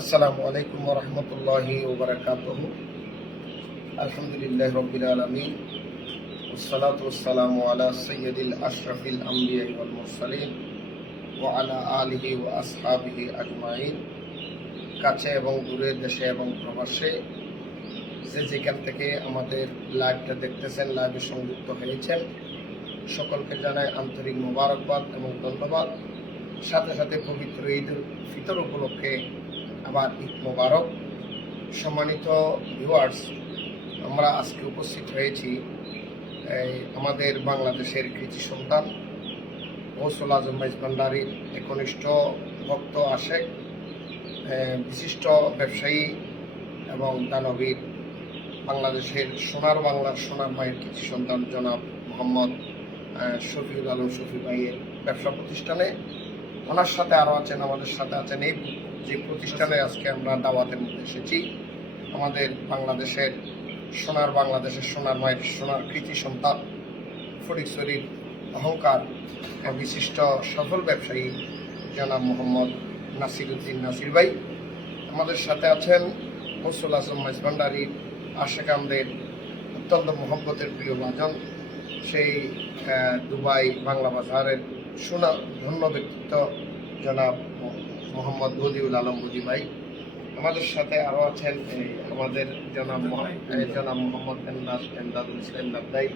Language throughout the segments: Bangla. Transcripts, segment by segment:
আসসালামু আলাইকুম ওয়া রাহমাতুল্লাহি ওয়া বারাকাতুহু। আলহামদুলিল্লাহি রাব্বিল আলামিন ওয়াসসালাতু ওয়াসসালামু আলা সাইয়্যিদিল আশরাফিল আমবিয়া ওয়াল মুরসালিন ওয়া আলা আলিহি ওয়া আসহাবিহি আজমাইন। কাছে এবং দূরে, দেশে এবং প্রবাসে যে যেখান থেকে আমাদের লাইভটা দেখতেছেন, লাইভে সংযুক্ত হয়েছেন, সকলকে জানাই আন্তরিক মোবারকবাদ এবং ধন্যবাদ। সাথে সাথে পবিত্র ঈদ উল ফিতর উপলক্ষে আবার ঈদ মোবারক। সম্মানিত ভিউয়ার্স, আমরা আজকে উপস্থিত হয়েছি আমাদের বাংলাদেশের কৃতি সন্তান গৌসুল আজম ভান্ডারীর একনিষ্ঠ ভক্ত আশেক, বিশিষ্ট ব্যবসায়ী এবং দানবীর, বাংলাদেশের সোনার বাংলার সোনার মায়ের কৃতি সন্তান জনাব মোহাম্মদ শফিউল আলম শফি ভাইয়ের ব্যবসা প্রতিষ্ঠানে। ওনার সাথে আরও আছেন, আমাদের সাথে আছেন এই যে প্রতিষ্ঠানে আজকে আমরা দাওয়াতের মধ্যে এসেছি। আমাদের বাংলাদেশের সোনার মায়ের সোনার কৃতি সন্তান, ফটিকছড়ির অহংকার, বিশিষ্ট সফল ব্যবসায়ী জনাব মোহাম্মদ নাসিরউদ্দিন নাসির ভাই। আমাদের সাথে আছেন গৌসুল আজম ভান্ডারীর আশেকানদের অত্যন্ত মোহব্বতের প্রিয় ভাজন, সেই দুবাই বাংলা বাজারের ধন্য ব্যক্তিত্ব জনাব মোহাম্মদ বদিউল আলম বদি ভাই। আমাদের সাথে আরও আছেন আমাদের জনাব মোহাম্মদ এমদাদুল ইসলাম নাবদাই।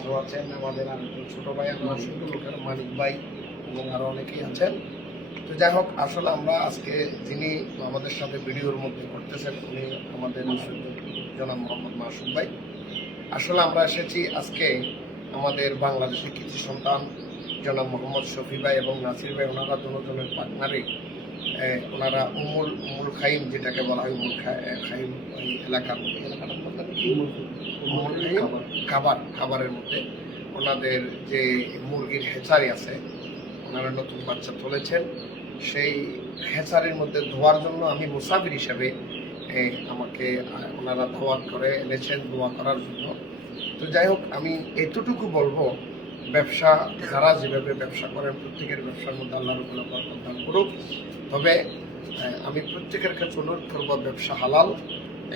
আরও আছেন আমাদের আরেকজন ছোটো ভাই, আমার শুধু লোকের মানিক ভাই, এবং আরও অনেকেই আছেন। তো যাই হোক, আসলে আমরা আজকে যিনি আমাদের সাথে ভিডিওর মধ্যে করতেছেন উনি আমাদের জনাব মোহাম্মদ মাসুদ ভাই। আসলে আমরা এসেছি আজকে আমাদের বাংলাদেশের কৃতি সন্তান জনাব মোহাম্মদ শফি ভাই এবং নাসির ভাই, ওনারা দুজনের পার্টনারে ওনারা উমুল খাইম, যেটাকে বলা হয় উমুল খাইম, ওই এলাকাটার মধ্যে খাবারের মধ্যে ওনাদের যে মুরগির হেচারি আছে, ওনারা নতুন বাচ্চা তুলেছেন। সেই হেচারির মধ্যে ধোয়ার জন্য আমি মুসাফির হিসাবে আমাকে ওনারা দাওয়াত করে এনেছেন দোয়া করার জন্য। তো যাই হোক, আমি এতটুকু বলবো, ব্যবসা যারা যেভাবে ব্যবসা করেন প্রত্যেকের ব্যবসার মধ্যে আল্লাহ রাব্বুল আলামিন দান করুক। তবে আমি প্রত্যেকের কাছে অনুরোধ করবো, ব্যবসা হালাল,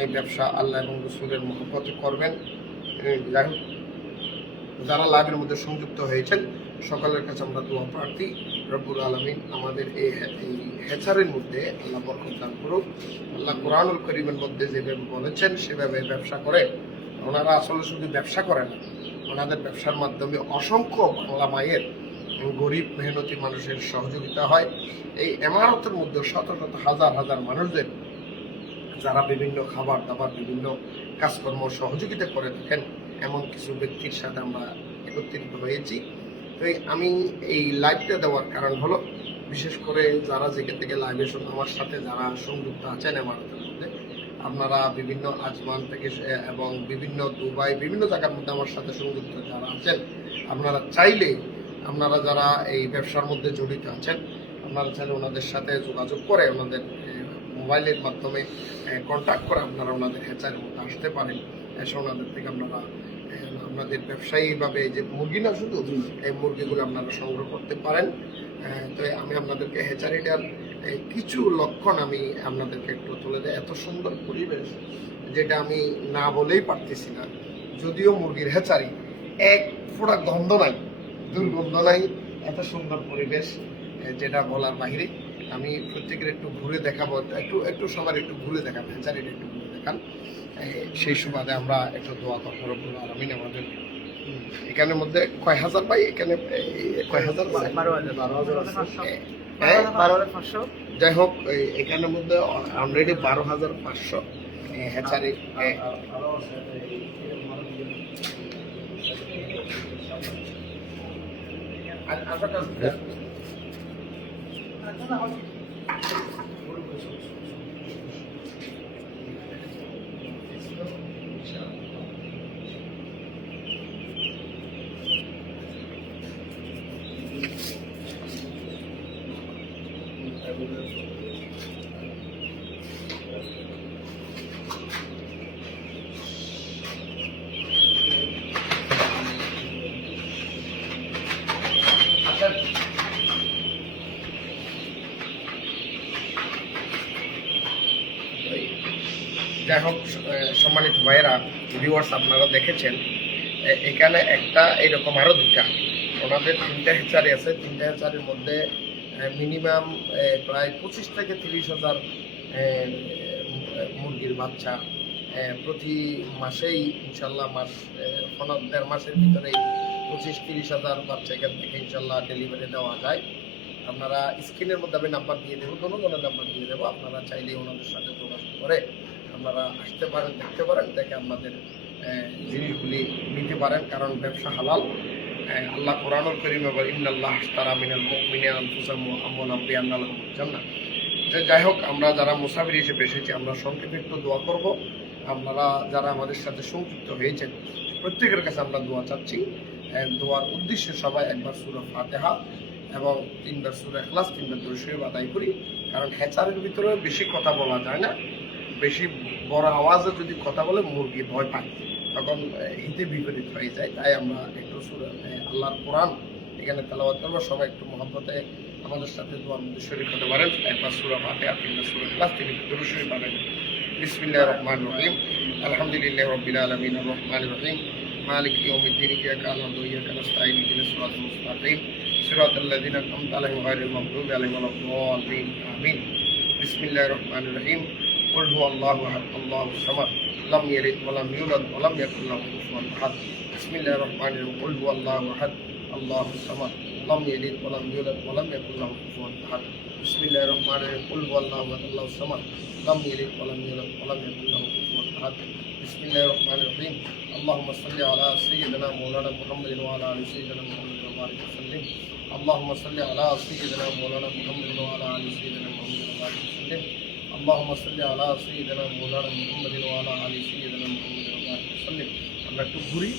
এই ব্যবসা আল্লাহ এবং রাসূলের মহব্বতে করবেন। যাই হোক, যারা লাইভের মধ্যে সংযুক্ত হয়েছেন সকলের কাছে আমরা দোয়া প্রার্থী, রব্বুল আলামিন আমাদের এই হেচারের মধ্যে আল্লাহ বরকত দান করুক। আল্লাহ কোরআনুল কারীমের মধ্যে যেভাবে বলেছেন সেভাবে ব্যবসা করে ওনারা আসলে শুধু ব্যবসা করেন না, ওনাদের ব্যবসার মাধ্যমে অসংখ্য বাংলা মায়ের গরিব মেহনতি মানুষের সহযোগিতা হয়। এই ইমারতের মধ্যে শত শত হাজার হাজার মানুষদের যারা বিভিন্ন খাবার দাবার বিভিন্ন কাজকর্ম সহযোগিতা করে থাকেন, এমন কিছু ব্যক্তির সাথে আমরা একত্রিত হয়েছি। তো আমি এই লাইভটা দেওয়ার কারণ হলো, বিশেষ করে যারা যেখান থেকে লাইভে আমার সাথে যারা সংযুক্ত আছেন ইমারতের মধ্যে, আপনারা বিভিন্ন আজমান থেকে এবং বিভিন্ন দুবাই বিভিন্ন জায়গার মধ্যে আমার সাথে সংযুক্ত যারা আছেন, আপনারা চাইলে আপনারা যারা এই ব্যবসার মধ্যে জড়িত আছেন, আপনারা চাইলে ওনাদের সাথে যোগাযোগ করে ওনাদের মোবাইলের মাধ্যমে কন্ট্যাক্ট করে আপনারা ওনাদের হেচারের মধ্যে আসতে পারেন। এসে ওনাদের থেকে আপনারা আপনাদের ব্যবসায়ীভাবে যে মুরগি না শুধু এই মুরগিগুলো আপনারা সংগ্রহ করতে পারেন। তো আমি আপনাদেরকে হেচারিটার কিছু লক্ষণ আমি আপনাদেরকে একটু তুলে দেয়। এত সুন্দর পরিবেশ যেটা আমি না বলেই পারতেছি না। যদিও মুরগির হেচারি, এক ফোঁটা গন্ধ নাই, দুর্গন্ধ নাই, এত সুন্দর পরিবেশ যেটা বলার বাহিরে। আমি প্রত্যেকের একটু ঘুরে দেখাবো, একটু সবার একটু ঘুরে দেখাবো, হেচারিটা একটু ঘুরে দেখান। সেই সুবাদে আমরা একটু দোয়া করবো রব্বুল আলামিন আমাদের এখানের মধ্যে কয় হাজার ভাই, এখানে কয় হাজার, 12,500। যাই হোক, এখানের মধ্যে অলরেডি 12,500 হেচারি। যাই হোক, সম্মানিত ভাইয়েরা, ভিউয়ার্স, আপনারা দেখেছেন এখানে একটা এরকম আরো দুটা, ওনাদের 3টা হ্যাচারি আছে। 3টা হ্যাচারির মধ্যে মিনিমাম প্রায় 25 থেকে 30,000 মুরগির বাচ্চা প্রতি মাসেই ইনশাল্লাহ দেড় মাসের ভিতরেই 25-30,000 বাচ্চা এখান থেকে ইনশাল্লাহ ডেলিভারি দেওয়া যায়। আপনারা স্ক্রিনের মধ্যে আমি নাম্বার দিয়ে দেবো, জনগণের নাম্বার দিয়ে দেবো, আপনারা চাইলে ওনাদের সাথে যোগাযোগ করে আপনারা আসতে পারেন, দেখতে পারেন, দেখে আপনাদের জিনিসগুলি নিতে পারেন। কারণ ব্যবসা হালাল। আল্লাহ কোরআনুল কারীমে বলেন, ইন্নাল্লাহ আশতারা মিনাল মুমিনিনা আনফুসাহুম ওয়া আমওয়ালাহুম বিআন্না লাহুমুল জান্নাহ। যাই হোক, আমরা যারা মুসাফির হিসেবে এসেছি, আমরা সংক্ষেপে একটু দোয়া করব। আপনারা যারা আমাদের সাথে সংযুক্ত হয়েছেন প্রত্যেকের কাছে আমরা দোয়া চাচ্ছি। দোয়ার উদ্দেশ্যে সবাই একবার সূরা ফাতিহা এবং 3বার সূরা ইখলাস, 3বার দরুদ শরীফ আদায় করি। কারণ হ্যাচারের ভিতরে বেশি কথা বলা যায় না, বেশি বড় আওয়াজে যদি কথা বলে মুরগি ভয় পায়, তখন হিতে বিপরীত হয়ে যায়। তাই আমরা একটু সূরা আল্লাহর কোরআন এখানে তেলাওয়াত করবো। সবাই একটু মহব্বতে আমাদের সাথে দোয়ার মধ্যে শরীক হতে পারেন। একবার সূরা ফাতিহা, 3বার সূরা ইখলাস, 3বার দরুদ শরীফ আদায় করি। বিসমিল্লাহির রহমানির রহিম। আলহামদুলিল্লাহি রাব্বিল আলামিন আর রহমানির রহিম মালিকি ইয়াউমিদ্দিন ইয়্যাকা না'বুদু ওয়া ইয়্যাকা নাস্তাঈন ইহদিনাস সিরাতাল মুস্তাকিম সিরাতাল লাযিনা আন'আমতা আলাইহিম গায়রিল মাগদুবি আলাইহিম ওয়ালাদ-দাল্লিন আমিন। বিসমিল্লাহির রহমানির রহিম। কুল হুয়াল্লাহু আহাদ আল্লাহুস সামাদ লাম ইয়ালিদ ওয়া লাম ইউলাদ ওয়া লাম ইয়াকুল লাহু কুফুওয়ান আহাদ। বিসমিল্লাহির রহমানির রহিম। কুল হুয়াল্লাহু আহাদ আল্লাহুস সামাদ লাম ইয়ালিদ ওয়া লাম ইউলাদ ওয়া লাম ইয়াকুল লাহু কুফুওয়ান আহাদ। বিসমিল্লাহির রহমানির রহিম। কুল হুয়াল্লাহু আহাদ আল্লাহুস সামাদ লাম ইয়ালিদ ওয়া লাম ইউলাদ ওয়া লাম ইয়াকুল লাহু কুফুওয়ান আহাদ। বিসমিল্লাহির রহমানির রহিম। اللهم صل على سيدنا مولانا محمد وعلى ال سيدنا محمد وبارك وسلم. اللهم صل على سيدنا مولانا محمد وعلى ال سيدنا محمد وبارك وسلم. اللهم صل على سيدنا مولانا محمد وعلى ال سيدنا محمد وبارك وسلم. আমরা একটু ঘুরি,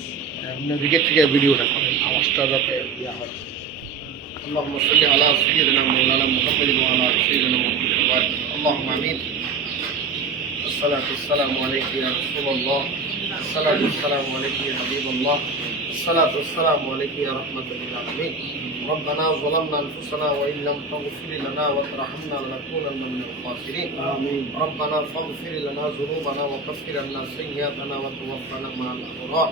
আপনার দিকে থেকে ভিডিওটা করেন, আওয়াজটা যাতে ইয়া হয়। اللهم صل على سيدنا مولانا محمد وعلى ال سيدنا محمد وبارك. اللهم امين. الصلاة والسلام عليك يا رسول الله. الصلاة والسلام عليك يا حبيب الله. الصلاة والسلام عليك يا رحمة للعالمين. ربنا ظلمنا أنفسنا وإن لم تغفر لنا وترحمنا لنكونن من الخاسرين. آمين. ربنا فاغفر لنا ذنوبنا وكفر عنا سيئاتنا وتوفنا مع الأبرار.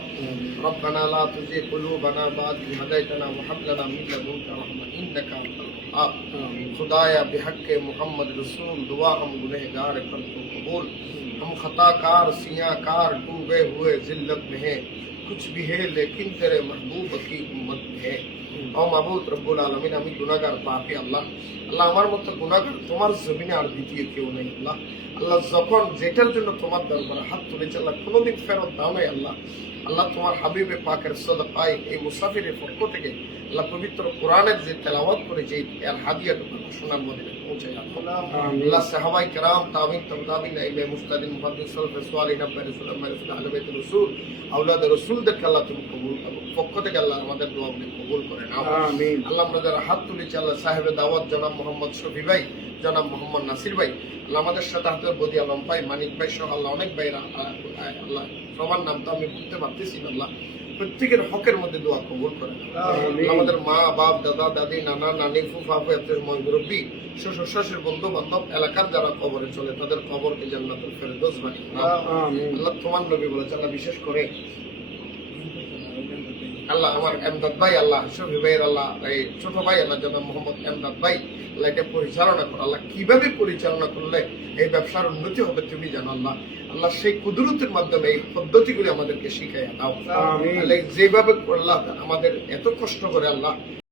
ربنا لا تزغ قلوبنا بعد إذ هديتنا وهب لنا من لدنك رحمة إنك أنت الوهاب. खुदाया बिहक मोहम्मद रसूल दुआ हम गुनहगार कर तो कबूल। हम खताकार सियाकार डूबे हुए जिल्लत में हैं, कुछ भी है लेकिन तेरे महबूब की उम्मत में है। ও মাবুদ রব্বুল আলামিন, আমি গুনাহগার পাপী আল্লাহ। আল্লাহ, আমার মতো গুনাহগার তোমার জমিনে আর দ্বিতীয় কেউ নেই আল্লাহ। আল্লাহ, যখন যেটার জন্য তোমার দরবারে হাত তুলেছে আল্লাহ, কোনোদিন ফেরত দাও নাই আল্লাহ। আল্লাহ, তোমার হাবিবে পাকের সদকায় এই মুসাফিরের পক্ষ থেকে আল্লাহ পবিত্র কোরআনের যে তেলাওয়াত করে যে এর হাদিয়াটুকু সোনার মদিনায় পৌঁছে আল্লাহ। সাহাবায়ে কেরাম, তাবিঈন, তাবিঈন, ইমামে মুজতাহিদিন, মুহাদ্দিস, সালফে সালিহিন, আব্বায়ে রাসূল, আম্মায়ে রাসূল, আহলে বাইতে রাসূল, আওলাদে রাসূলদেরকে আল্লাহ তুমি কবুল করো। পক্ষ থেকে আল্লাহ আমাদের দোয়াগুলি কবুল করে নাও। আমিন। আল্লাহ, আমরা যারা হাত তুলেছি আল্লাহ, সাহেবে দাওয়াত জনাব মোহাম্মদ শফি ভাই, জনাব মোহাম্মদ নাসির ভাই, আল্লাহ আমাদের সাথে হাতের বদি আলম ভাই, মানিক ভাই সহ আল্লাহ অনেক ভাইরা আল্লাহ, সবার নাম তো আমি বলতে পারতেছি না আল্লাহ, প্রত্যেকের হকের মধ্যে দোয়া কবুল করে। আমাদের মা বাপ দাদা দাদি নানা নানি ফুফা ফুফাদের মুরব্বী শ্বশুর শাশুড়ি বন্ধু বান্ধব এলাকার যারা কবরে চলে তাদের কবরকে জান্নাতুল ফেরদৌস বানিয়ে দাও আল্লাহ। তোমার নবী বলেছে আল্লাহ, বিশেষ করে আল্লাহ আমার এমদাদ ভাই, আল্লাহ শফি ভাইয়ের আল্লাহ এই ছোট ভাই আল্লাহ জনাব মোহাম্মদ এমদাদ ভাই, আল্লাহ এটা পরিচালনা করো আল্লাহ। কিভাবে পরিচালনা করলে এই ব্যবসার উন্নতি হবে তুমি জানো আল্লাহ। আল্লাহ, সেই কুদরতের মাধ্যমে এই পদ্ধতিগুলি আমাদেরকে শিখাইয়া দাও। যেভাবে আল্লাহ আমাদের এত কষ্ট করে আল্লাহ